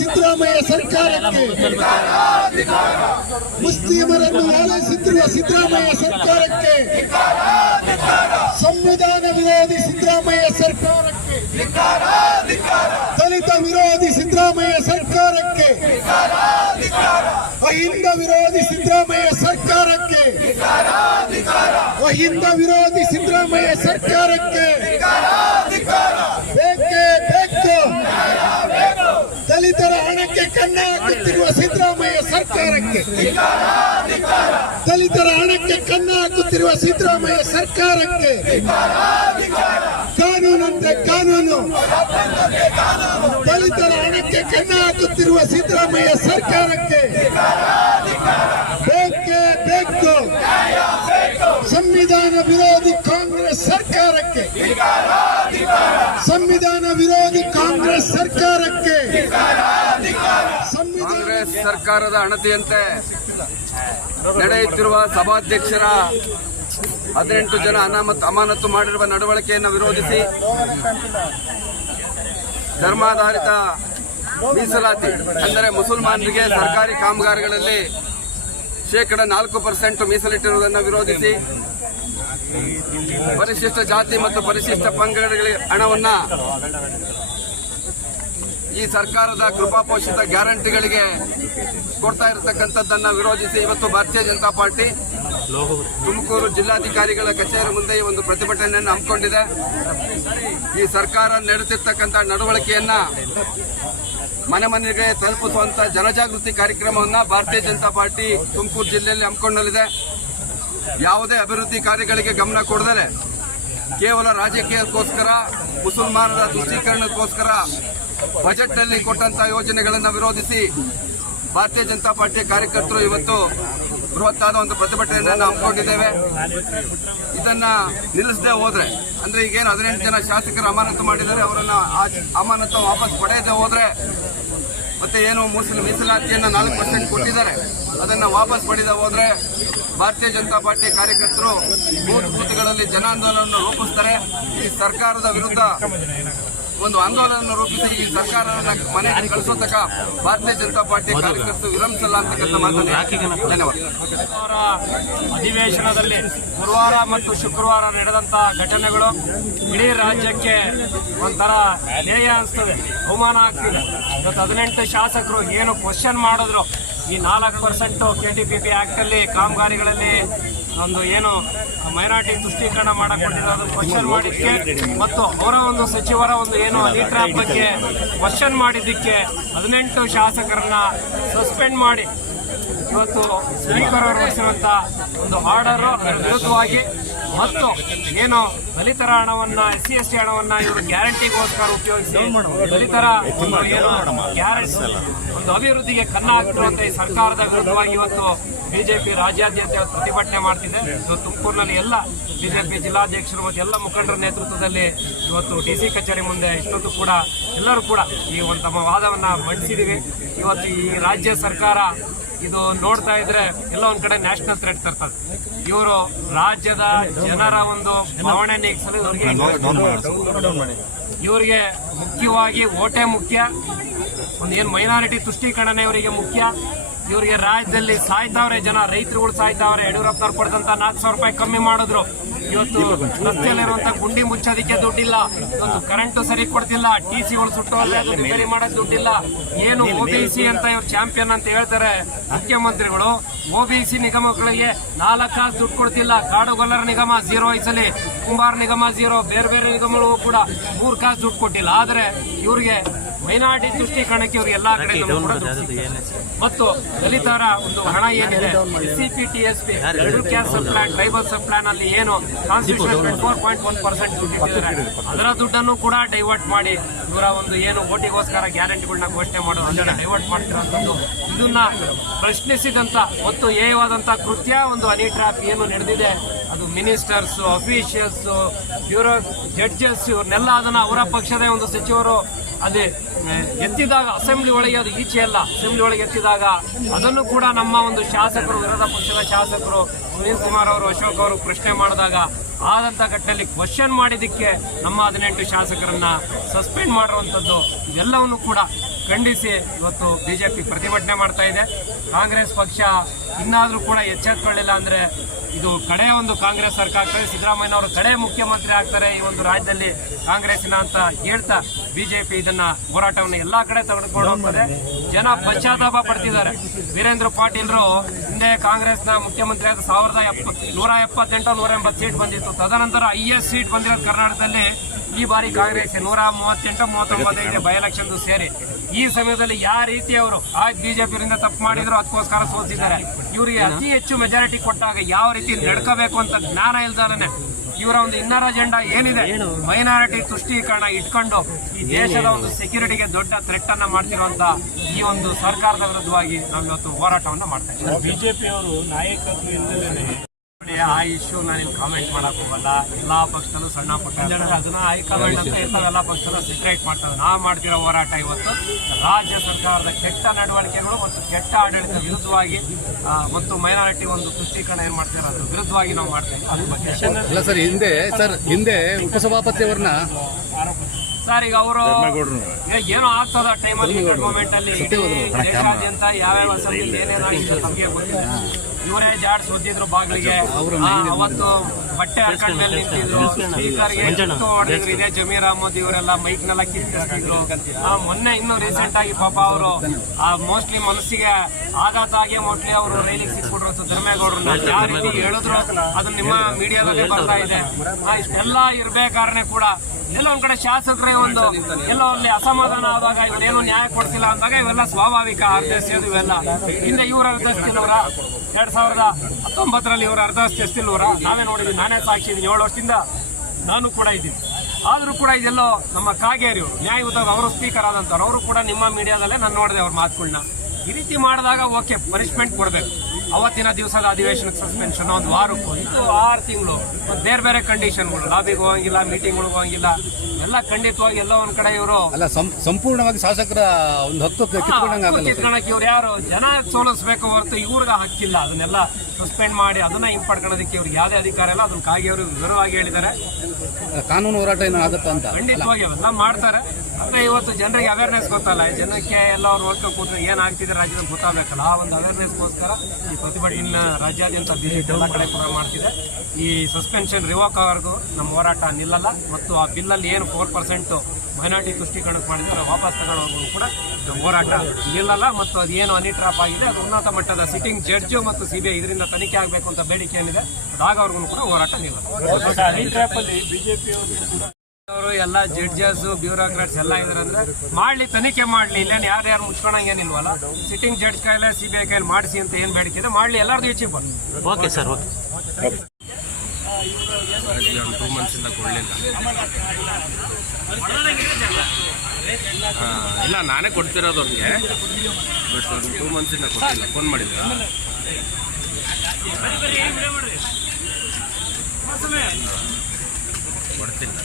ಸಿದ್ದರಾಮಯ್ಯ ಸರ್ಕಾರಕ್ಕೆ. ಮುಸ್ಲಿಮರನ್ನು ಓಲೈಸುತ್ತಿರುವ ಸಿದ್ದರಾಮಯ್ಯ ಸರ್ಕಾರಕ್ಕೆ. ಸಂವಿಧಾನ ವಿರೋಧಿ ಸಿದ್ದರಾಮಯ್ಯ ಸರ್ಕಾರಕ್ಕೆ. ದಲಿತ ವಿರೋಧಿ ಸಿದ್ದರಾಮಯ್ಯ ಸರ್ಕಾರಕ್ಕೆ. ಅಹಿಂದ ವಿರೋಧಿ ಸಿದ್ದರಾಮಯ್ಯ ಸರ್ಕಾರಕ್ಕೆ. ಅಹಿಂದ ವಿರೋಧಿ ಸಿದ್ದರಾಮಯ್ಯ ಸರ್ಕಾರಕ್ಕೆ ಬೇಕೇ ಬೇಕು ದಲಿತರ ಹಣಕ್ಕೆ ಕನ್ನ ಹಾಕುತ್ತಿರುವ ಸಿದ್ದರಾಮಯ್ಯ ಸರ್ಕಾರಕ್ಕೆ. ದಲಿತರ ಹಣಕ್ಕೆ ಕನ್ನ ಹಾಕುತ್ತಿರುವ ಸಿದ್ದರಾಮಯ್ಯ ಸರ್ಕಾರಕ್ಕೆ. ಕಾನೂನಂತೆ ಕಾನೂನು. ದಲಿತರ ಹಣಕ್ಕೆ ಕನ್ನ ಹಾಕುತ್ತಿರುವ ಸಿದ್ದರಾಮಯ್ಯ ಸರ್ಕಾರಕ್ಕೆ. ಬೇಕೇ ಬೇಕು. ಸಂವಿಧಾನ ವಿರೋಧಿ ಕಾಂಗ್ರೆಸ್ ಸರ್ಕಾರಕ್ಕೆ. ಸಂವಿಧಾನ ವಿರೋಧಿ ಕಾಂಗ್ರೆಸ್ ಸರ್ಕಾರಕ್ಕೆ. ಸರ್ಕಾರದ ಅಣತಿಯಂತೆ ನಡೆಯುತ್ತಿರುವ ಸಭಾಧ್ಯಕ್ಷರ ಹದಿನೆಂಟು ಜನ ಅನಾಮತ್ ಅಮಾನತು ಮಾಡಿರುವ ನಡವಳಿಕೆಯನ್ನು ವಿರೋಧಿಸಿ ಧರ್ಮಾಧಾರಿತ ಮೀಸಲಾತಿ, ಅಂದರೆ ಮುಸಲ್ಮಾನರಿಗೆ ಸರ್ಕಾರಿ ಕಾಮಗಾರಿಗಳಲ್ಲಿ ಶೇಕಡ ನಾಲ್ಕು ಪರ್ಸೆಂಟ್ ಮೀಸಲಿಟ್ಟಿರುವುದನ್ನು ವಿರೋಧಿಸಿ ಪರಿಶಿಷ್ಟ ಜಾತಿ ಮತ್ತು ಪರಿಶಿಷ್ಟ ಪಂಗಡಗಳಿಗೆ ಹಣವನ್ನ ಈ ಸರ್ಕಾರದ ಕೃಪಾಪೋಷಿತ ಗ್ಯಾರಂಟಿಗಳಿಗೆ ಕೊಡ್ತಾ ಇರತಕ್ಕಂಥದ್ದನ್ನು ವಿರೋಧಿಸಿ ಇವತ್ತು ಭಾರತೀಯ ಜನತಾ ಪಾರ್ಟಿ ತುಮಕೂರು ಜಿಲ್ಲಾಧಿಕಾರಿಗಳ ಕಚೇರಿ ಮುಂದೆ ಈ ಒಂದು ಪ್ರತಿಭಟನೆಯನ್ನು ಹಮ್ಮಿಕೊಂಡಿದೆ. ಈ ಸರ್ಕಾರ ನಡೆಸಿರ್ತಕ್ಕಂಥ ನಡವಳಿಕೆಯನ್ನ ಮನೆ ಮನೆಗೆ ತಲುಪಿಸುವಂತ ಜನಜಾಗೃತಿ ಕಾರ್ಯಕ್ರಮವನ್ನು ಭಾರತೀಯ ಜನತಾ ಪಾರ್ಟಿ ತುಮಕೂರು ಜಿಲ್ಲೆಯಲ್ಲಿ ಹಮ್ಮಿಕೊಳ್ಳಲಿದೆ ಯಾವುದೇ ಅಭಿವೃದ್ಧಿ ಕಾರ್ಯಗಳಿಗೆ ಗಮನ ಕೊಡದರೆ ಕೇವಲ ರಾಜಕೀಯಕ್ಕೋಸ್ಕರ, ಮುಸಲ್ಮಾನರ ತುಷ್ಟೀಕರಣಕ್ಕೋಸ್ಕರ ಬಜೆಟ್ ಅಲ್ಲಿ ಕೊಟ್ಟಂತ ಯೋಜನೆಗಳನ್ನು ವಿರೋಧಿಸಿ ಭಾರತೀಯ ಜನತಾ ಪಾರ್ಟಿಯ ಕಾರ್ಯಕರ್ತರು ಇವತ್ತು ಬೃಹತ್ತಾದ ಒಂದು ಪ್ರತಿಭಟನೆಯನ್ನು ಹಮ್ಮಿಕೊಂಡಿದ್ದೇವೆ. ಇದನ್ನ ನಿಲ್ಲಿಸದೆ ಹೋದ್ರೆ, ಅಂದ್ರೆ ಈಗೇನು ಹದಿನೆಂಟು ಜನ ಶಾಸಕರು ಅಮಾನತು ಮಾಡಿದ್ದಾರೆ, ಅವರನ್ನ ಅಮಾನತು ವಾಪಸ್ ಪಡೆಯದೆ ಹೋದ್ರೆ ಮತ್ತೆ ಏನು ಮುಸ್ಲಿಂ ಮೀಸಲಾತಿಯನ್ನು ನಾಲ್ಕು ಪರ್ಸೆಂಟ್ ಕೊಟ್ಟಿದ್ದಾರೆ. ಅದನ್ನ ವಾಪಸ್ ಪಡೆದ ಹೋದ್ರೆ ಭಾರತೀಯ ಜನತಾ ಪಾರ್ಟಿ ಕಾರ್ಯಕರ್ತರು ಬೂತ್ ಬೂತ್ಗಳಲ್ಲಿ ಜನಾಂದೋಲನ ರೂಪಿಸ್ತಾರೆ. ಈ ಸರ್ಕಾರದ ವಿರುದ್ಧ ಒಂದು ಆಂದೋಲನ ರೂಪಿಸಿ ಈ ಸರ್ಕಾರ ಮನೆ ಕಳಿಸೋ ತನಕ ಭಾರತೀಯ ಜನತಾ ಪಾರ್ಟಿ ಕಾರ್ಯಕರ್ತರು ವಿರಮಿಸಲ್ಲ ಅಂತಕ್ಕಂಥ ಮಾತನ್ನು ಧನ್ಯವಾದ. ಅಧಿವೇಶನದಲ್ಲಿ ಗುರುವಾರ ಮತ್ತು ಶುಕ್ರವಾರ ನಡೆದಂತಹ ಘಟನೆಗಳು ಇಡೀ ರಾಜ್ಯಕ್ಕೆ ಒಂಥರ ಧ್ಯೇಯ ಅನಿಸ್ತದೆ. ಅವಮಾನ ಆಗ್ತಿದೆ. ಇವತ್ತು ಹದಿನೆಂಟು ಶಾಸಕರು ಏನು ಕ್ವಶನ್ ಮಾಡಿದ್ರು. ಈ ನಾಲ್ಕು percent K T P P ಆ್ಯಕ್ಟಲ್ಲಿ ಕಾಮಗಾರಿಗಳಲ್ಲಿ ಒಂದು ಏನು ಮೈನಾರಿಟಿ ತುಷ್ಟೀಕರಣ ಮಾಡಿರೋದು ಕ್ವಶನ್ ಮಾಡಿದ್ದಕ್ಕೆ ಮತ್ತು ಅವರ ಒಂದು ಸಚಿವರ ಒಂದು ಏನು ಅಲಿಟ್ರಾಪ್ ಬಗ್ಗೆ ಕ್ವಶನ್ ಮಾಡಿದ್ದಕ್ಕೆ ಹದಿನೆಂಟು ಶಾಸಕರನ್ನ ಸಸ್ಪೆಂಡ್ ಮಾಡಿ ಇವತ್ತು ಸ್ಪೀಕರ್ ಅವರು ಒಂದು ಆರ್ಡರ್ ವಿರುದ್ಧವಾಗಿ ಮತ್ತು ಏನು ದಲಿತರ ಹಣವನ್ನ, ಎಸ್ ಸಿ ಎಸ್ ಟಿ ಹಣವನ್ನ ಇವರು ಗ್ಯಾರಂಟಿಗೋಸ್ಕರ ಉಪಯೋಗಿಸಿ ದಲಿತರ ಗ್ಯಾರಂಟಿ, ಒಂದು ಅಭಿವೃದ್ಧಿಗೆ ಕನ್ನ ಹಾಕಿರುವಂತ ಈ ಸರ್ಕಾರದ ವಿರುದ್ಧವಾಗಿ ಇವತ್ತು ಬಿಜೆಪಿ ರಾಜ್ಯಾದ್ಯಂತ ಪ್ರತಿಭಟನೆ ಮಾಡ್ತಿದೆ. ಇವತ್ತು ತುಮಕೂರಿನಲ್ಲಿ ಎಲ್ಲ ಬಿಜೆಪಿ ಜಿಲ್ಲಾಧ್ಯಕ್ಷರು ಮತ್ತು ಎಲ್ಲ ಮುಖಂಡರ ನೇತೃತ್ವದಲ್ಲಿ ಇವತ್ತು ಡಿ ಸಿ ಕಚೇರಿ ಮುಂದೆ ಇಷ್ಟೊತ್ತು ಕೂಡ ಎಲ್ಲರೂ ಕೂಡ ಈ ಒಂದು ತಮ್ಮ ವಾದವನ್ನು ಮಂಡಿಸಿದ್ದೀವಿ. ಇವತ್ತು ಈ ರಾಜ್ಯ ಸರ್ಕಾರ ಇದು ನೋಡ್ತಾ ಇದ್ರೆ ಎಲ್ಲ ಒಂದ್ ಕಡೆ ನ್ಯಾಷನಲ್ ಥ್ರೆಟ್ ತರ್ತದೆ. ಇವರು ರಾಜ್ಯದ ಜನರ ಒಂದು ಭಾವನೆ ನೀಗಿಸಲು ಇವರಿಗೆ ಇವರಿಗೆ ಮುಖ್ಯವಾಗಿ ಓಟೆ ಮುಖ್ಯ. ಒಂದು ಏನು ಮೈನಾರಿಟಿ ತುಷ್ಟೀಕರಣ ಇವರಿಗೆ ಮುಖ್ಯ. ಇವರಿಗೆ ರಾಜ್ಯದಲ್ಲಿ ಸಾಯ್ತಾವ್ರೆ ಜನ ರೈತರುಗಳು ಸಾಯ್ತಾವ್ರೆ ಯಡಿಯೂರಪ್ಪನವ್ರು ಕೊಡ್ದಂತ ನಾಲ್ಕು ಸಾವಿರ ರೂಪಾಯಿ ಕಮ್ಮಿ ಮಾಡಿದ್ರು. ಇವತ್ತು ರಸ್ತೆಯಲ್ಲಿರುವಂತ ಗುಂಡಿ ಮುಚ್ಚೋದಕ್ಕೆ ದುಡ್ಡಿಲ್ಲ. ಇವತ್ತು ಕರೆಂಟ್ ಸರಿ ಕೊಡ್ತಿಲ್ಲ. ಟಿ ಸಿಗಳು ಸುಟ್ಟು ಅಲ್ಲೇ ಅದು ರಿಪೇರಿ ಮಾಡೋದು ದುಡ್ಡಿಲ್ಲ. ಏನು ಒಬಿಸಿ ಅಂತ ಇವ್ರು ಚಾಂಪಿಯನ್ ಅಂತ ಹೇಳ್ತಾರೆ ಮುಖ್ಯಮಂತ್ರಿಗಳು. ಒಬಿಸಿ ನಿಗಮಗಳಿಗೆ ನಾಲ್ಕು ಕಾಸು ದುಡ್ಡು ಕೊಡ್ತಿಲ್ಲ. ಕಾಡುಗೊಲ್ಲರ ನಿಗಮ ಝೀರೋ ಐಸಲಿ ಕುಂಬಾರ ನಿಗಮ ಝೀರೋ ಬೇರೆ ಬೇರೆ ನಿಗಮಗಳು ಕೂಡ ಮೂರು ಕಾಸು ದುಡ್ಡು ಕೊಟ್ಟಿಲ್ಲ. ಆದ್ರೆ ಇವ್ರಿಗೆ ಮೈನಾರಿಟಿ ತುಷ್ಟೀಕರಣಕ್ಕೆ ಇವರು ಎಲ್ಲಾ ಕಡೆ ಮತ್ತು ದಲಿತರ ಒಂದು ಹಣ ಏನಿದೆ C P T S P sub plan tribal sub plan ಅಲ್ಲಿ ಏನು constitution four point one percent ಅದರ ದುಡ್ಡನ್ನು ಕೂಡ ಡೈವರ್ಟ್ ಮಾಡಿ ಇವರ ಒಂದು ಏನು ಓಟಿಗೋಸ್ಕರ ಗ್ಯಾರಂಟಿಗಳನ್ನ ಘೋಷಣೆ ಮಾಡೋದು ಅದನ್ನ ಡೈವರ್ಟ್ ಮಾಡ್ತಿರೋಂಥದ್ದು ಇದನ್ನ ಪ್ರಶ್ನಿಸಿದಂತ ಮತ್ತು ಏಯವಾದಂತ ಕೃತ್ಯ ಒಂದು ಹನಿ ಟ್ರಾಪ್ ಏನು ನಡೆದಿದೆ. ಅದು ಮಿನಿಸ್ಟರ್ಸ್ ಅಫಿಷಿಯಲ್ಸ್ ಬ್ಯೂರೋ ಜಡ್ಜಸ್ ಇವ್ರನ್ನೆಲ್ಲ ಅದನ್ನ ಅವರ ಪಕ್ಷದ ಒಂದು ಸಚಿವರು ಅದೇ ಎತ್ತಿದಾಗ ಅಸೆಂಬ್ಲಿ ಒಳಗೆ ಅದು ಈಚೆ ಅಲ್ಲ, ಅಸೆಂಬ್ಲಿ ಒಳಗೆ ಎತ್ತಿದಾಗ ಅದನ್ನು ಕೂಡ ನಮ್ಮ ಒಂದು ಶಾಸಕರು, ವಿರೋಧ ಪಕ್ಷದ ಶಾಸಕರು ಸುನೀಲ್ ಕುಮಾರ್ ಅವರು, ಅಶೋಕ್ ಅವರು ಪ್ರಶ್ನೆ ಮಾಡಿದಾಗ ಆದಂಥ ಘಟ್ಟದಲ್ಲಿ ಕ್ವಶನ್ ಮಾಡಿದ್ದಕ್ಕೆ ನಮ್ಮ ಹದಿನೆಂಟು ಶಾಸಕರನ್ನ ಸಸ್ಪೆಂಡ್ ಮಾಡಿರುವಂಥದ್ದು ಇವೆಲ್ಲವನ್ನು ಕೂಡ ಖಂಡಿಸಿ ಇವತ್ತು ಬಿಜೆಪಿ ಪ್ರತಿಭಟನೆ ಮಾಡ್ತಾ ಇದೆ. ಕಾಂಗ್ರೆಸ್ ಪಕ್ಷ ಇನ್ನಾದರೂ ಕೂಡ ಎಚ್ಚೆತ್ಕೊಳ್ಳಿಲ್ಲ ಅಂದರೆ ಇದು ಕಡೆ ಒಂದು ಕಾಂಗ್ರೆಸ್ ಸರ್ಕಾರ ಸಿದ್ದರಾಮಯ್ಯ ಅವರು ಕಡೆ ಮುಖ್ಯಮಂತ್ರಿ ಆಗ್ತಾರೆ ಈ ಒಂದು ರಾಜ್ಯದಲ್ಲಿ ಕಾಂಗ್ರೆಸ್ಸಿನ ಅಂತ ಹೇಳ್ತಾ ಬಿಜೆಪಿ ಇದನ್ನ ಹೋರಾಟವನ್ನು ಎಲ್ಲಾ ಕಡೆ ತೆಗೆದುಕೊಂಡು ಹೋಗ್ತದೆ ಜನ ಪಶ್ಚಾತ್ತಾಪ ಪಡ್ತಿದ್ದಾರೆ. ವೀರೇಂದ್ರ ಪಾಟೀಲ್ರು ಹಿಂದೆ ಕಾಂಗ್ರೆಸ್ನ ಮುಖ್ಯಮಂತ್ರಿ ಆದ ಸಾವಿರದ ನೂರ ಎಪ್ಪತ್ತೆಂಟು, ನೂರ ಎಂಬತ್ತು ಸೀಟ್ ಬಂದಿತ್ತು. ತದನಂತರ ಐ ಎಸ್ ಸೀಟ್ ಬಂದಿರೋದು ಕರ್ನಾಟಕದಲ್ಲಿ ಈ ಬಾರಿ ಕಾಂಗ್ರೆಸ್ ನೂರ ಮೂವತ್ತೆಂಟು ಮೂವತ್ತೊಂಬತ್ತೈದು ಬೈ ಸೇರಿ. ಈ ಸಮಯದಲ್ಲಿ ಯಾವ ರೀತಿ ಅವರು ಆ ಬಿಜೆಪಿಯಿಂದ ತಪ್ಪು ಮಾಡಿದ್ರು ಅದಕ್ಕೋಸ್ಕರ ಸೋತಿದ್ದಾರೆ. ಇವರಿಗೆ ಅತಿ ಹೆಚ್ಚು ಮೆಜಾರಿಟಿ ಕೊಟ್ಟಾಗ ಯಾವ ರೀತಿ ನಡ್ಕೋಬೇಕು ಅಂತ ಜ್ಞಾನ ಇಲ್ದಾನೆ ಇವರ ಒಂದು ಇನ್ನರ್ ಅಜೆಂಡಾ ಏನಿದೆ? ಮೈನಾರಿಟಿ ತುಷ್ಟೀಕರಣ ಇಟ್ಕೊಂಡು ಈ ದೇಶದ ಒಂದು ಸೆಕ್ಯೂರಿಟಿಗೆ ದೊಡ್ಡ ಥ್ರೆಟ್ ಅನ್ನ ಮಾಡ್ತಿರುವಂತ ಈ ಒಂದು ಸರ್ಕಾರದ ವಿರುದ್ಧವಾಗಿ ನಾವು ಇವತ್ತು ಹೋರಾಟವನ್ನ ಮಾಡ್ತಾ ಇದ್ದೀವಿ. ಬಿಜೆಪಿ ಅವರು ನಾಯಕತ್ವದಿಂದಲೇ ನೋಡಿ, ಆ ಇಶ್ಯೂ ನಾನು ಇಲ್ಲಿ ಕಾಮೆಂಟ್ ಮಾಡಕ್ ಹೋಗಲ್ಲ. ಎಲ್ಲಾ ಪಕ್ಷದಲ್ಲೂ ಸಣ್ಣ ಪುಟ್ಟ. ಅದನ್ನ ಹೈಕಮಾಂಡ್ ಅಂತ ಇರ್ತಾವೆ ಎಲ್ಲ ಪಕ್ಷದಲ್ಲೂ ಸೆಕ್ರೆಟ್ ಮಾಡ್ತಾರೆ. ನಾ ಮಾಡ್ತಿರೋ ಹೋರಾಟ ಇವತ್ತು ರಾಜ್ಯ ಸರ್ಕಾರದ ಕೆಟ್ಟ ನಡವಳಿಕೆಗಳು ಮತ್ತು ಕೆಟ್ಟ ಆಡಳಿತ ವಿರುದ್ಧವಾಗಿ ಆ, ಮತ್ತು ಮೈನಾರಿಟಿ ಒಂದು ತುಷ್ಟೀಕರಣ ಏನ್ ಮಾಡ್ತಾರೆ ಅದ್ರ ವಿರುದ್ಧವಾಗಿ ನಾವು ಮಾಡ್ತೇವೆ. ಅದ್ರ ಬಗ್ಗೆ ಅಲ್ಲ ಸರ್ ಹಿಂದೆ ಸರ್ ಹಿಂದೆ ಉಪಸಭಾಪತಿ ಅವ್ರನ್ನ ಸರ್ ಈಗ ಅವರು ಏನೋ ಆಗ್ತದ ಟೈಮಲ್ಲಿ ಮೂಮೆಂಟ್ ಅಲ್ಲಿ ದೇಶಾದ್ಯಂತ ಯಾವ್ಯಾವ ಅಸೆಂಬ್ಲಿ ನಮಗೆ ಇವರೇ ಜಾಡ್ಸ್ ಒದ್ದಿದ್ರು ಬಾಗಿಲಿಗೆ. ಅವತ್ತು ಬಟ್ಟೆ ಹಾಕೊಂಡ್ ಮೇಲೆ ನಿಂತಿದ್ರು. ಸ್ಪೀಕರ್ಗೆ ಹೊಡೆದ್ರು. ಇದೇ ಜಮೀರ್ ಅಹಮದ್ ಇವರೆಲ್ಲ ಮೈಕ್ ನೆಲ್ಲ ಕಿತ್ತಿದ್ರು ಆ, ಮೊನ್ನೆ ಇನ್ನು ರೀಸೆಂಟ್ ಆಗಿ ಪಾಪ ಅವರು ಆ ಮೋಸ್ಟ್ಲಿ ಮನಸ್ಸಿಗೆ ಆಘಾತ ಆಗಿ ಮೋಸ್ಟ್ಲಿ ಅವರು ರೈಲಿಗೆ ಸಿಕ್ಬಿಟ್ರು. ಅಂತ ಧರ್ಮೇಗೌಡರನ್ನ ಯಾವ ರೀತಿ ಹೇಳಿದ್ರು ಅದನ್ನ ನಿಮ್ಮ ಮೀಡಿಯಾದಲ್ಲಿ ಬರ್ತಾ ಇದೆ. ಆ, ಇಷ್ಟೆಲ್ಲ ಇರ್ಬೇಕಾದ್ರೆ ಕೂಡ ಎಲ್ಲೋ ಒಂದ್ ಕಡೆ ಶಾಸಕರೇ ಒಂದು ಎಲ್ಲೋ ಅಲ್ಲಿ ಅಸಮಾಧಾನ ಆದಾಗ ಇವರೇನು ನ್ಯಾಯ ಕೊಡ್ತಿಲ್ಲ ಅಂದಾಗ ಇವೆಲ್ಲ ಸ್ವಾಭಾವಿಕ ಅರ್ಧಸ್ತಿಯೋದು ಇವೆಲ್ಲ. ಹಿಂದೆ ಇವ್ರ ಅರ್ಧಸ್ತಿಲ್ವರ ಎರಡ್ ಸಾವಿರದ ಹತ್ತೊಂಬತ್ತರಲ್ಲಿ ಅರ್ಧ ಅರ್ಧಸ್ತಿಲ್ವರ ನಾವೇ ನೋಡಿದ್ವಿ. ನಾನೇ ಸಾಕ್ಷಿ ಇದೀನಿ ಏಳು ವರ್ಷದಿಂದ ನಾನು ಕೂಡ ಇದ್ದೀನಿ. ಆದರೂ ಕೂಡ ಇದೆಲ್ಲೋ ನಮ್ಮ ಕಾಗೇರಿ ನ್ಯಾಯಯುತ ಅವರು ಸ್ಪೀಕರ್ ಆದಂತವ್ರು, ಅವರು ಕೂಡ ನಿಮ್ಮ ಮೀಡಿಯಾದಲ್ಲೇ ನಾನು ನೋಡಿದೆ ಅವ್ರ ಮಾತುಗಳನ್ನ ಈ ರೀತಿ ಮಾಡಿದಾಗ ಓಕೆ ಪನಿಷ್ಮೆಂಟ್ ಕೊಡಬೇಕು. ಅವತ್ತಿನ ದಿವಸದ ಅಧಿವೇಶನಕ್ಕೆ ಸಸ್ಪೆನ್ಷನ್ ಒಂದು ವಾರಕ್ಕೂ ಇತ್ತು ಆರು ತಿಂಗಳು. ಬೇರೆ ಬೇರೆ ಕಂಡೀಷನ್ಗಳು ಲಾಬಿಗೆ ಹೋಗಂಗಿಲ್ಲ ಮೀಟಿಂಗ್ಗಳಿಗೆ ಹೋಗಂಗಿಲ್ಲ. ಎಲ್ಲ ಖಂಡಿತವಾಗಿ ಎಲ್ಲ ಒಂದ್ ಕಡೆ ಇವರು ಅಲ್ಲ ಸಂಪೂರ್ಣವಾಗಿ ಶಾಸಕರ ಒಂದು ಹಕ್ಕು ಆಗಲ್ಲ ಇವ್ರು ಯಾರು? ಜನ ಸೋಲಿಸ್ಬೇಕು ಹೊರತು ಇವ್ರಿಗೆ ಹಕ್ಕಿಲ್ಲ. ಅದನ್ನೆಲ್ಲ ಸಸ್ಪೆಂಡ್ ಮಾಡಿ ಅದನ್ನ ಹಿಂಪಡ್ಕೊಳ್ಳೋದಕ್ಕೆ ಅವ್ರಿಗೆ ಯಾವುದೇ ಅಧಿಕಾರ ಇಲ್ಲ. ಅದನ್ನ ಕಾಗಿ ಅವರು ವಿವರವಾಗಿ ಹೇಳಿದ್ದಾರೆ. ಕಾನೂನು ಹೋರಾಟ ಏನೋ ಆಗುತ್ತಾ ಅಂತ? ಖಂಡಿತವಾಗಿ ಅವೆಲ್ಲ ಮಾಡ್ತಾರೆ. ಅಂದ್ರೆ ಇವತ್ತು ಜನರಿಗೆ ಅವೇರ್ನೆಸ್ ಗೊತ್ತಲ್ಲ. ಜನಕ್ಕೆ ಎಲ್ಲ ಅವ್ರು ನೋಡ್ಕೊಂಡು ಕೂತ್ರೆ ಏನಾಗ್ತಿದೆ ರಾಜ್ಯದಲ್ಲಿ ಗೊತ್ತಾಗಬೇಕಲ್ಲ. ಆ ಒಂದು ಅವೇರ್ನೆಸ್ಗೋಸ್ಕರ ಈ ಪ್ರತಿಭಟನೆ ರಾಜ್ಯಾದ್ಯಂತ ಬಿಜೆಪಿ ಎಲ್ಲ ಕಡೆ ಕೂಡ ಮಾಡ್ತಿದೆ. ಈ ಸಸ್ಪೆನ್ಷನ್ ರಿವೋಕ್ ಅವರೆಗೂ ನಮ್ಮ ಹೋರಾಟ ನಿಲ್ಲಲ್ಲ. ಮತ್ತು ಆ ಬಿಲ್ಲಲ್ಲಿ ಏನು ಫೋರ್ ಪರ್ಸೆಂಟ್ ಮೈನಾರಿಟಿ ತುಷ್ಟೀಕರಣಕ್ಕೆ ಮಾಡಿದ್ರೆ ವಾಪಸ್ ತಗೊಳ್ಳೋದು ಕೂಡ ಹೋರಾಟ. ಇಲ್ಲಲ್ಲ ಮತ್ತು ಅದೇನು ಅನಿ ಟ್ರಾಪ್ ಆಗಿದೆ ಅದು ಉನ್ನತ ಮಟ್ಟದ ಸಿಟ್ಟಿಂಗ್ ಜಡ್ಜು ಮತ್ತು ಸಿಬಿಐ ಇದರಿಂದ ತನಿಖೆ ಆಗಬೇಕು ಅಂತ ಬೇಡಿಕೆ ಏನಿದೆ ಅದಾಗವ್ರಿಗೂ ಕೂಡ ಹೋರಾಟ ನಿಲ್ಲ ಅವರು ಕೂಡ ಅವರು ಎಲ್ಲ ಜಡ್ಜಸ್ ಬ್ಯೂರೋಕ್ರಾಟ್ಸ್ ಎಲ್ಲ ಇದ್ರಂದ್ರೆ ಮಾಡ್ಲಿ ತನಿಖೆ ಮಾಡ್ಲಿ ಇಲ್ಲೇನು ಯಾರ್ಯಾರು ಮುಚ್ಕೊಳಂಗೇನಿಲ್ವಲ್ಲ ಸಿಟ್ಟಿಂಗ್ ಜಡ್ಜ್ ಕೈಲೇ ಸಿಬಿಐ ಕೈಲಿ ಮಾಡಿಸಿ ಅಂತ ಏನು ಬೇಡಿಕೆ ಇದೆ ಮಾಡ್ಲಿ ಎಲ್ಲರದು ಹೆಚ್ಚಿ ಬನ್ನಿ ಓಕೆ ಸರ್ ಓಕೆ. ಟೂ ಮಂತ್ಸಿಂದ ಕೊಡಲಿಲ್ಲ. ಇಲ್ಲ ನಾನೇ ಕೊಡ್ತಿರೋದು ಅವ್ರಿಗೆ. ಬಟ್ ಒಂದು ಟೂ ಮಂತ್ಸಿಂದ ಕೊಟ್ಟಿಲ್ಲ ಫೋನ್ ಮಾಡಿದ್ರ? ಕೊಡ್ತಿಲ್ಲ.